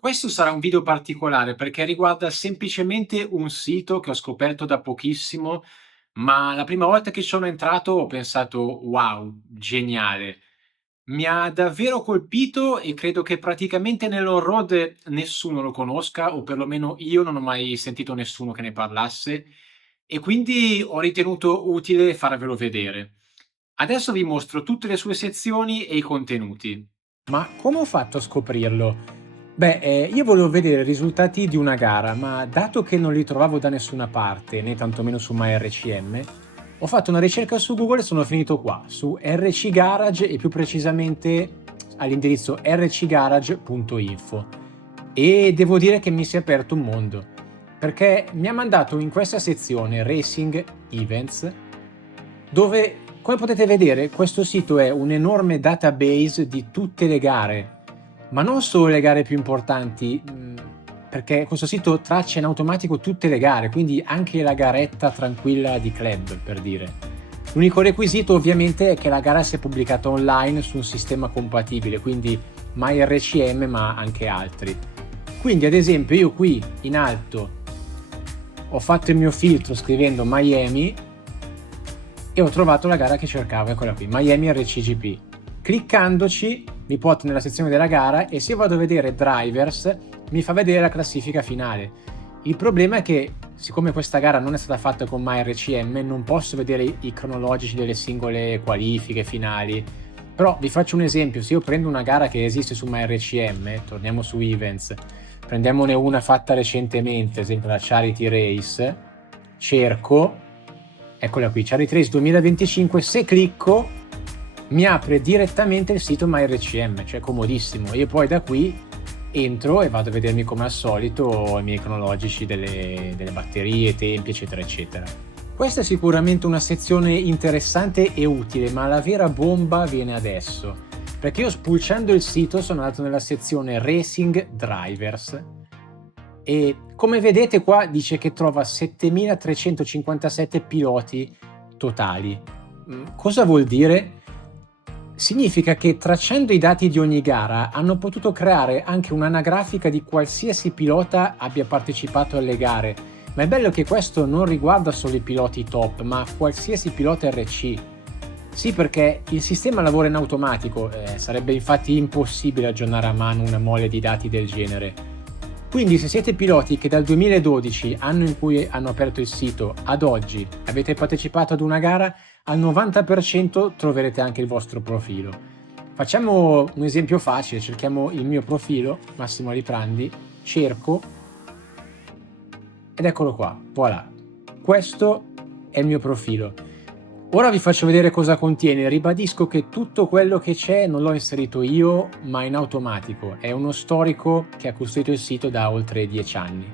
Questo sarà un video particolare perché riguarda semplicemente un sito che ho scoperto da pochissimo, ma la prima volta che ci sono entrato ho pensato: "Wow, geniale". Mi ha davvero colpito e credo che praticamente nell'on-road nessuno lo conosca, o perlomeno io non ho mai sentito nessuno che ne parlasse, e quindi ho ritenuto utile farvelo vedere. Adesso vi mostro tutte le sue sezioni e i contenuti. Ma come ho fatto a scoprirlo? Io volevo vedere i risultati di una gara, ma dato che non li trovavo da nessuna parte, né tantomeno su MyRCM, ho fatto una ricerca su Google e sono finito qua, su RC Garage e più precisamente all'indirizzo rcgarage.info. E devo dire che mi si è aperto un mondo, perché mi ha mandato in questa sezione Racing Events, dove, come potete vedere, questo sito è un enorme database di tutte le gare, ma non solo le gare più importanti, perché questo sito traccia in automatico tutte le gare, quindi anche la garetta tranquilla di club, per dire. L'unico requisito ovviamente è che la gara sia pubblicata online su un sistema compatibile, quindi MyRCM ma anche altri. Quindi ad esempio io qui in alto ho fatto il mio filtro scrivendo Miami e ho trovato la gara che cercavo, eccola qui, Miami RCGP. Cliccandoci mi porta nella sezione della gara e se io vado a vedere drivers mi fa vedere la classifica finale. Il problema è che siccome questa gara non è stata fatta con MyRCM non posso vedere i cronologici delle singole qualifiche finali, però vi faccio un esempio: se io prendo una gara che esiste su MyRCM, torniamo su Events, prendiamone una fatta recentemente, ad esempio la Charity Race, cerco, eccola qui, Charity Race 2025, se clicco mi apre direttamente il sito MyRCM, cioè comodissimo. Io poi da qui entro e vado a vedermi come al solito i miei cronologici delle batterie, tempi, eccetera, eccetera. Questa è sicuramente una sezione interessante e utile, ma la vera bomba viene adesso, perché io spulciando il sito sono andato nella sezione Racing Drivers e come vedete qua dice che trova 7357 piloti totali. Cosa vuol dire? Significa che tracciando i dati di ogni gara hanno potuto creare anche un'anagrafica di qualsiasi pilota abbia partecipato alle gare, ma è bello che questo non riguarda solo i piloti top, ma qualsiasi pilota RC. Sì, perché il sistema lavora in automatico, sarebbe infatti impossibile aggiornare a mano una mole di dati del genere. Quindi se siete piloti che dal 2012, anno in cui hanno aperto il sito, ad oggi avete partecipato ad una gara, al 90% troverete anche il vostro profilo. Facciamo un esempio facile, cerchiamo il mio profilo, Massimo Liprandi, cerco ed eccolo qua, voilà. Questo è il mio profilo. Ora vi faccio vedere cosa contiene. Ribadisco che tutto quello che c'è non l'ho inserito io, ma in automatico. È uno storico che ha costruito il sito da oltre 10 anni.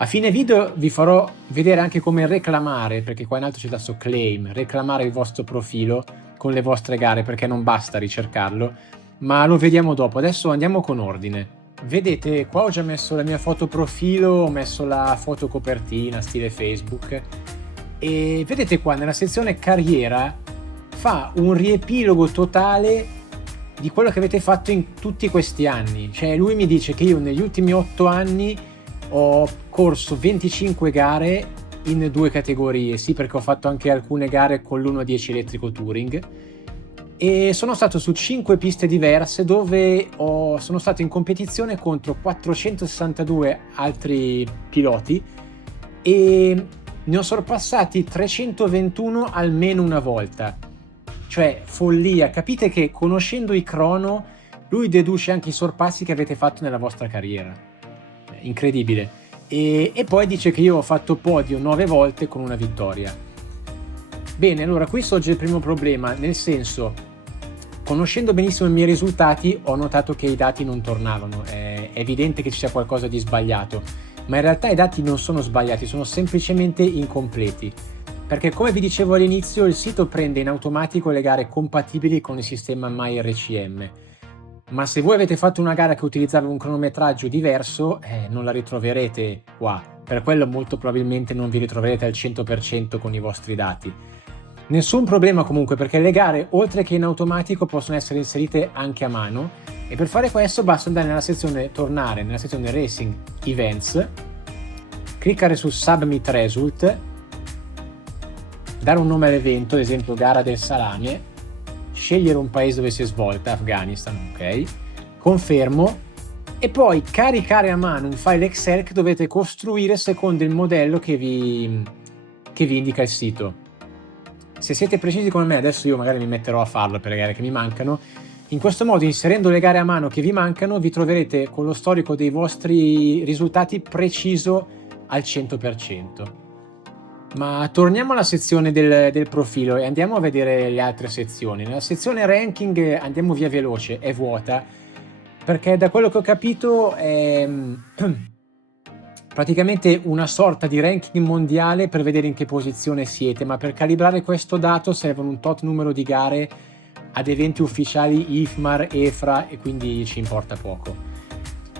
A fine video vi farò vedere anche come reclamare, perché qua in alto c'è tasto claim, reclamare il vostro profilo con le vostre gare, perché non basta ricercarlo, ma lo vediamo dopo. Adesso andiamo con ordine. Vedete, qua ho già messo la mia foto profilo, ho messo la foto copertina, stile Facebook, e vedete qua nella sezione carriera fa un riepilogo totale di quello che avete fatto in tutti questi anni. Cioè lui mi dice che io negli ultimi 8 anni ho corso 25 gare in 2 categorie, sì, perché ho fatto anche alcune gare con l'1.10 elettrico touring e sono stato su 5 piste diverse dove sono stato in competizione contro 462 altri piloti e ne ho sorpassati 321 almeno una volta. Cioè follia, capite che conoscendo i crono lui deduce anche i sorpassi che avete fatto nella vostra carriera. Incredibile. E poi dice che io ho fatto podio 9 volte con una vittoria. Bene, allora qui sorge il primo problema, nel senso, conoscendo benissimo i miei risultati ho notato che i dati non tornavano. È evidente che ci sia qualcosa di sbagliato, ma in realtà i dati non sono sbagliati, sono semplicemente incompleti. Perché come vi dicevo all'inizio, il sito prende in automatico le gare compatibili con il sistema MyRCM. Ma se voi avete fatto una gara che utilizzava un cronometraggio diverso, non la ritroverete qua. Per quello molto probabilmente non vi ritroverete al 100% con i vostri dati. Nessun problema comunque, perché le gare, oltre che in automatico, possono essere inserite anche a mano E per fare questo basta tornare nella sezione Racing Events, cliccare su Submit Result, dare un nome all'evento, ad esempio gara del salame, scegliere un paese dove si è svolta, Afghanistan, ok, confermo, e poi caricare a mano un file Excel che dovete costruire secondo il modello che vi indica il sito. Se siete precisi come me, adesso io magari mi metterò a farlo per le gare che mi mancano. In questo modo, inserendo le gare a mano che vi mancano, vi troverete con lo storico dei vostri risultati preciso al 100%. Ma torniamo alla sezione del profilo e andiamo a vedere le altre sezioni. Nella sezione ranking andiamo via veloce, è vuota, perché da quello che ho capito è praticamente una sorta di ranking mondiale per vedere in che posizione siete, ma per calibrare questo dato servono un tot numero di gare ad eventi ufficiali IFMAR, EFRA, e quindi ci importa poco.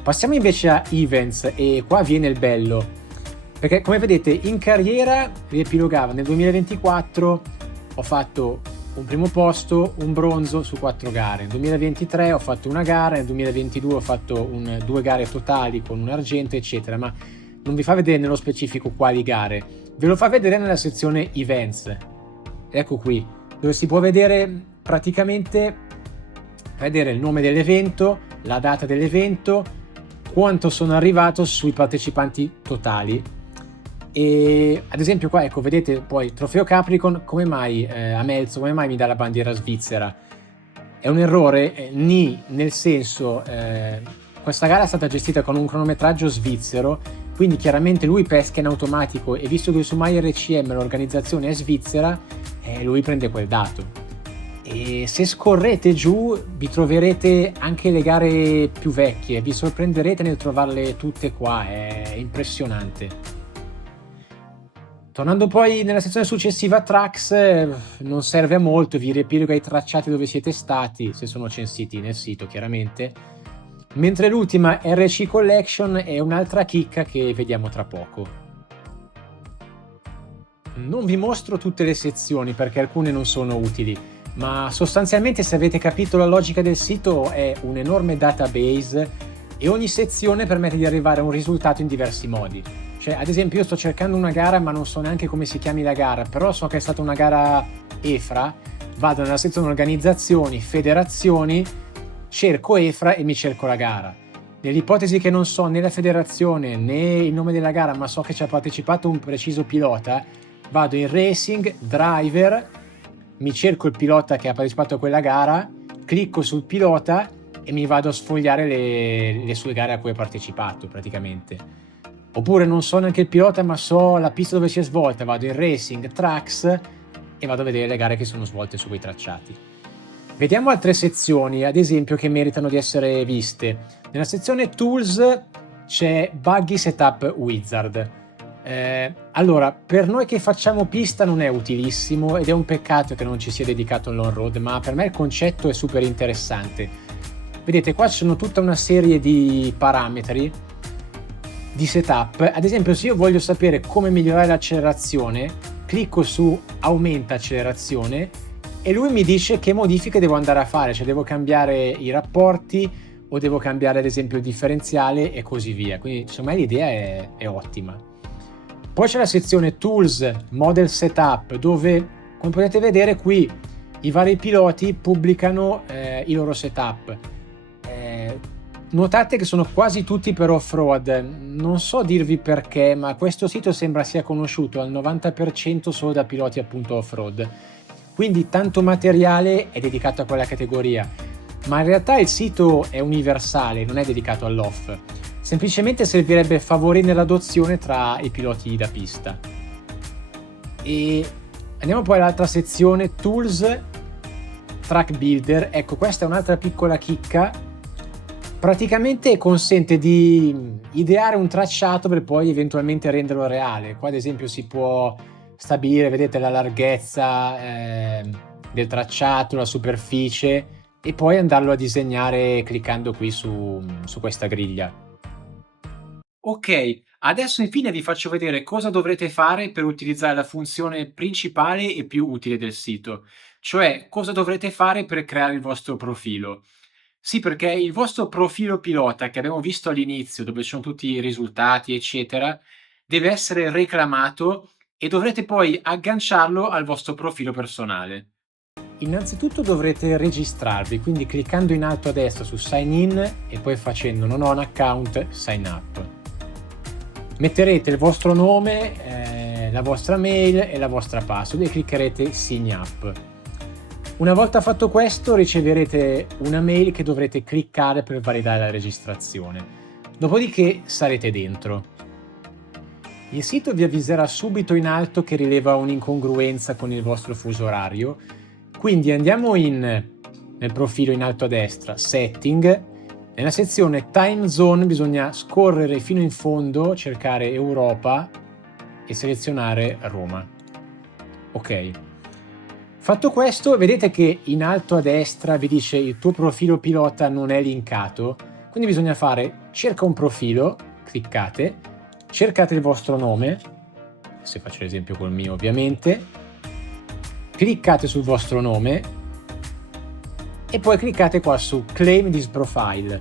Passiamo invece a Events e qua viene il bello, perché come vedete in carriera riepilogava. Nel 2024 ho fatto un primo posto, un bronzo su 4 gare. Nel 2023 ho fatto una gara, nel 2022 ho fatto 2 gare totali con un argento, eccetera, ma non vi fa vedere nello specifico quali gare, ve lo fa vedere nella sezione Events. Ecco qui, dove si può vedere praticamente il nome dell'evento, la data dell'evento, quanto sono arrivato sui partecipanti totali. E ad esempio qua, ecco, vedete poi trofeo Capricorn, come mai a Melzo, come mai mi dà la bandiera svizzera? È un errore, nel senso, questa gara è stata gestita con un cronometraggio svizzero, quindi chiaramente lui pesca in automatico e visto che su MyRCM l'organizzazione è svizzera, lui prende quel dato. E se scorrete giù vi troverete anche le gare più vecchie, vi sorprenderete nel trovarle tutte qua, è impressionante. Tornando poi nella sezione successiva Tracks, non serve a molto, vi riepiloga i tracciati dove siete stati, se sono censiti nel sito chiaramente, mentre l'ultima RC Collection è un'altra chicca che vediamo tra poco. Non vi mostro tutte le sezioni perché alcune non sono utili, ma sostanzialmente, se avete capito la logica del sito, è un enorme database e ogni sezione permette di arrivare a un risultato in diversi modi. Cioè, ad esempio, io sto cercando una gara ma non so neanche come si chiami la gara, però so che è stata una gara EFRA, vado nella sezione organizzazioni, federazioni, cerco EFRA e mi cerco la gara. Nell'ipotesi che non so né la federazione né il nome della gara, ma so che ci ha partecipato un preciso pilota, vado in Racing, Driver, mi cerco il pilota che ha partecipato a quella gara, clicco sul pilota e mi vado a sfogliare le sue gare a cui ha partecipato praticamente. Oppure non so neanche il pilota ma so la pista dove si è svolta, vado in Racing, Tracks e vado a vedere le gare che sono svolte su quei tracciati. Vediamo altre sezioni, ad esempio, che meritano di essere viste. Nella sezione Tools c'è Buggy Setup Wizard. Allora, per noi che facciamo pista non è utilissimo ed è un peccato che non ci sia dedicato all'on-road, ma per me il concetto è super interessante. Vedete, qua ci sono tutta una serie di parametri di setup. Ad esempio, se io voglio sapere come migliorare l'accelerazione, clicco su aumenta accelerazione e lui mi dice che modifiche devo andare a fare, cioè devo cambiare i rapporti o devo cambiare ad esempio il differenziale e così via. Quindi insomma l'idea è ottima. Poi c'è la sezione Tools Model Setup, dove, come potete vedere qui, i vari piloti pubblicano i loro setup. Notate che sono quasi tutti per off-road, non so dirvi perché, ma questo sito sembra sia conosciuto al 90% solo da piloti appunto off-road, quindi tanto materiale è dedicato a quella categoria, ma in realtà il sito è universale, non è dedicato all'off, semplicemente servirebbe favorire l'adozione tra i piloti da pista. E andiamo poi all'altra sezione, Tools Track Builder. Ecco, questa è un'altra piccola chicca. Praticamente consente di ideare un tracciato per poi eventualmente renderlo reale. Qua ad esempio si può stabilire, vedete, la larghezza del tracciato, la superficie e poi andarlo a disegnare cliccando qui su questa griglia. Ok, adesso infine vi faccio vedere cosa dovrete fare per utilizzare la funzione principale e più utile del sito, cioè cosa dovrete fare per creare il vostro profilo. Sì, perché il vostro profilo pilota che abbiamo visto all'inizio, dove ci sono tutti i risultati, eccetera, deve essere reclamato e dovrete poi agganciarlo al vostro profilo personale. Innanzitutto dovrete registrarvi, quindi cliccando in alto a destra su Sign in e poi facendo non ho un account, sign up. Metterete il vostro nome, la vostra mail e la vostra password e cliccherete Sign up. Una volta fatto questo riceverete una mail che dovrete cliccare per validare la registrazione. Dopodiché sarete dentro. Il sito vi avviserà subito in alto che rileva un'incongruenza con il vostro fuso orario, quindi andiamo nel profilo in alto a destra, Setting, nella sezione Time Zone bisogna scorrere fino in fondo, cercare Europa e selezionare Roma. Ok. Fatto questo, vedete che in alto a destra vi dice il tuo profilo pilota non è linkato, quindi bisogna fare cerca un profilo, cliccate, cercate il vostro nome, se faccio l'esempio col mio ovviamente, cliccate sul vostro nome e poi cliccate qua su Claim this profile.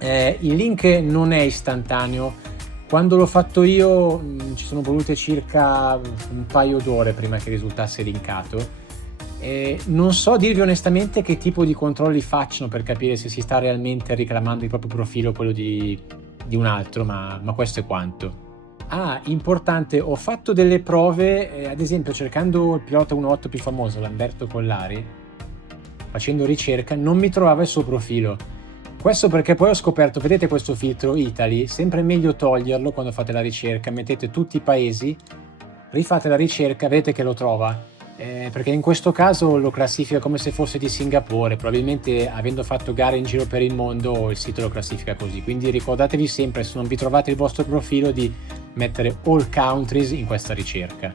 Il link non è istantaneo, quando l'ho fatto io ci sono volute circa un paio d'ore prima che risultasse linkato. Non so dirvi onestamente che tipo di controlli facciano per capire se si sta realmente reclamando il proprio profilo o quello di un altro, ma questo è quanto. Ah, importante, ho fatto delle prove, ad esempio cercando il pilota 1.8 più famoso, Lamberto Collari, facendo ricerca, non mi trovava il suo profilo. Questo perché poi ho scoperto, vedete questo filtro Italy, sempre meglio toglierlo quando fate la ricerca, mettete tutti i paesi, rifate la ricerca, vedete che lo trova. Perché in questo caso lo classifica come se fosse di Singapore, probabilmente avendo fatto gare in giro per il mondo il sito lo classifica così, quindi ricordatevi sempre, se non vi trovate il vostro profilo, di mettere all countries in questa ricerca.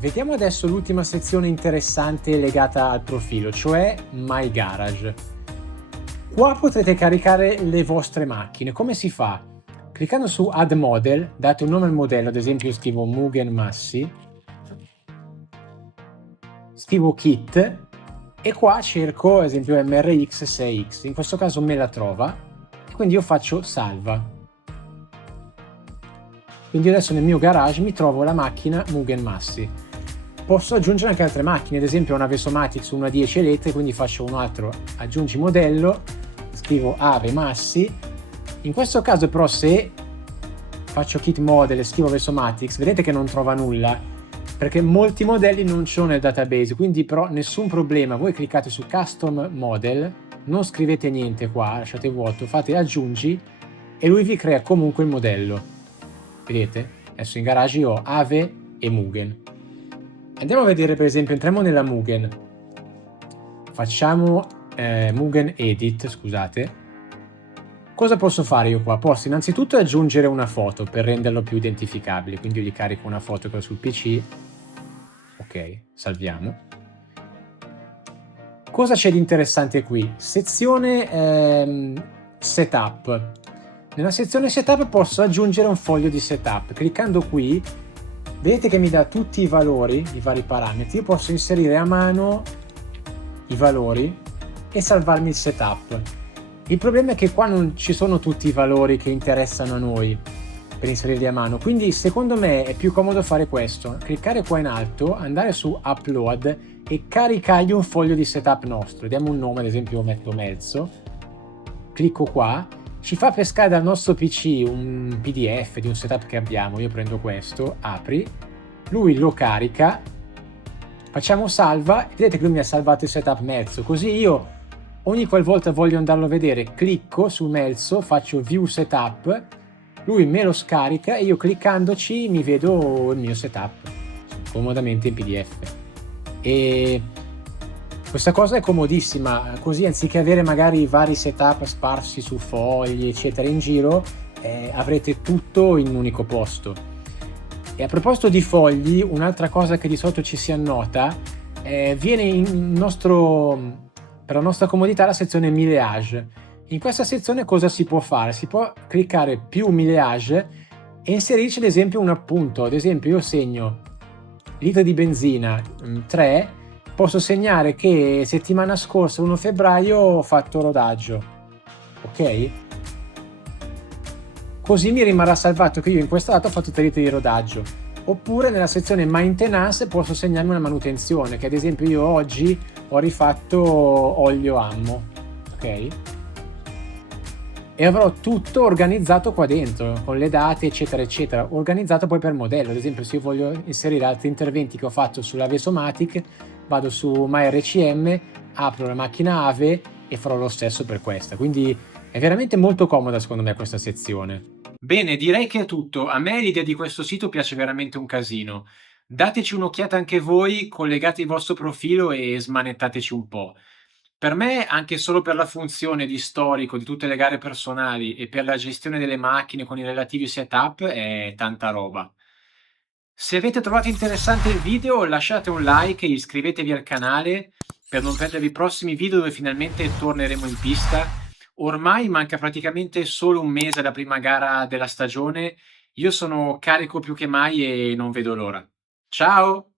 Vediamo adesso l'ultima sezione interessante legata al profilo, cioè My Garage. Qua potrete caricare le vostre macchine. Come si fa? Cliccando su Add Model, date un nome al modello, ad esempio io scrivo Mugen Massi, scrivo Kit e qua cerco ad esempio MRX 6X, in questo caso me la trova e quindi io faccio salva. Quindi adesso nel mio garage mi trovo la macchina Mugen Massi. Posso aggiungere anche altre macchine, ad esempio una Vesomatix, una 10 elettrica, quindi faccio un altro aggiungi modello, scrivo Ave Massi. In questo caso però se faccio kit model e scrivo Vesomatix, vedete che non trova nulla, perché molti modelli non ci sono nel database, quindi però nessun problema, voi cliccate su Custom Model, non scrivete niente qua, lasciate vuoto, fate aggiungi e lui vi crea comunque il modello. Vedete? Adesso in garage io ho Ave e Mugen. Andiamo a vedere per esempio, entriamo nella Mugen, facciamo Mugen Edit, scusate. Cosa posso fare io qua? Posso innanzitutto aggiungere una foto per renderlo più identificabile, quindi io gli carico una foto che ho sul PC. Ok, salviamo. Cosa c'è di interessante qui? Sezione Setup. Nella sezione Setup posso aggiungere un foglio di setup. Cliccando qui, vedete che mi dà tutti i valori, i vari parametri. Io posso inserire a mano i valori e salvarmi il setup. Il problema è che qua non ci sono tutti i valori che interessano a noi per inserirli a mano, quindi secondo me è più comodo fare questo, cliccare qua in alto, andare su Upload e caricargli un foglio di setup nostro. Diamo un nome, ad esempio metto Melzo, clicco qua, ci fa pescare dal nostro PC un PDF di un setup che abbiamo, io prendo questo, apri, lui lo carica, facciamo salva, e vedete che lui mi ha salvato il setup Melzo, così io ogni qualvolta voglio andarlo a vedere clicco su Melzo, faccio View Setup, lui me lo scarica e io cliccandoci mi vedo il mio setup comodamente in PDF. E questa cosa è comodissima, così anziché avere magari vari setup sparsi su fogli eccetera in giro, avrete tutto in un unico posto. E a proposito di fogli, un'altra cosa che di solito ci si annota, viene per la nostra comodità la sezione Millage. In questa sezione cosa si può fare? Si può cliccare più Millage e inserirci ad esempio un appunto. Ad esempio io segno litri di benzina 3, posso segnare che settimana scorsa, 1 febbraio, ho fatto rodaggio, ok? Così mi rimarrà salvato che io in questa data ho fatto tariffe di rodaggio. Oppure nella sezione maintenance posso segnarmi una manutenzione, che ad esempio io oggi ho rifatto olio ammo, ok? E avrò tutto organizzato qua dentro, con le date, eccetera, eccetera, organizzato poi per modello. Ad esempio, se io voglio inserire altri interventi che ho fatto sulla Vesomatic, vado su MyRCM, apro la macchina AVE e farò lo stesso per questa. Quindi è veramente molto comoda secondo me questa sezione. Bene, direi che è tutto. A me l'idea di questo sito piace veramente un casino. Dateci un'occhiata anche voi, collegate il vostro profilo e smanettateci un po'. Per me, anche solo per la funzione di storico di tutte le gare personali e per la gestione delle macchine con i relativi setup è tanta roba. Se avete trovato interessante il video, lasciate un like e iscrivetevi al canale per non perdervi i prossimi video dove finalmente torneremo in pista. Ormai manca praticamente solo un mese alla prima gara della stagione. Io sono carico più che mai e non vedo l'ora. Ciao!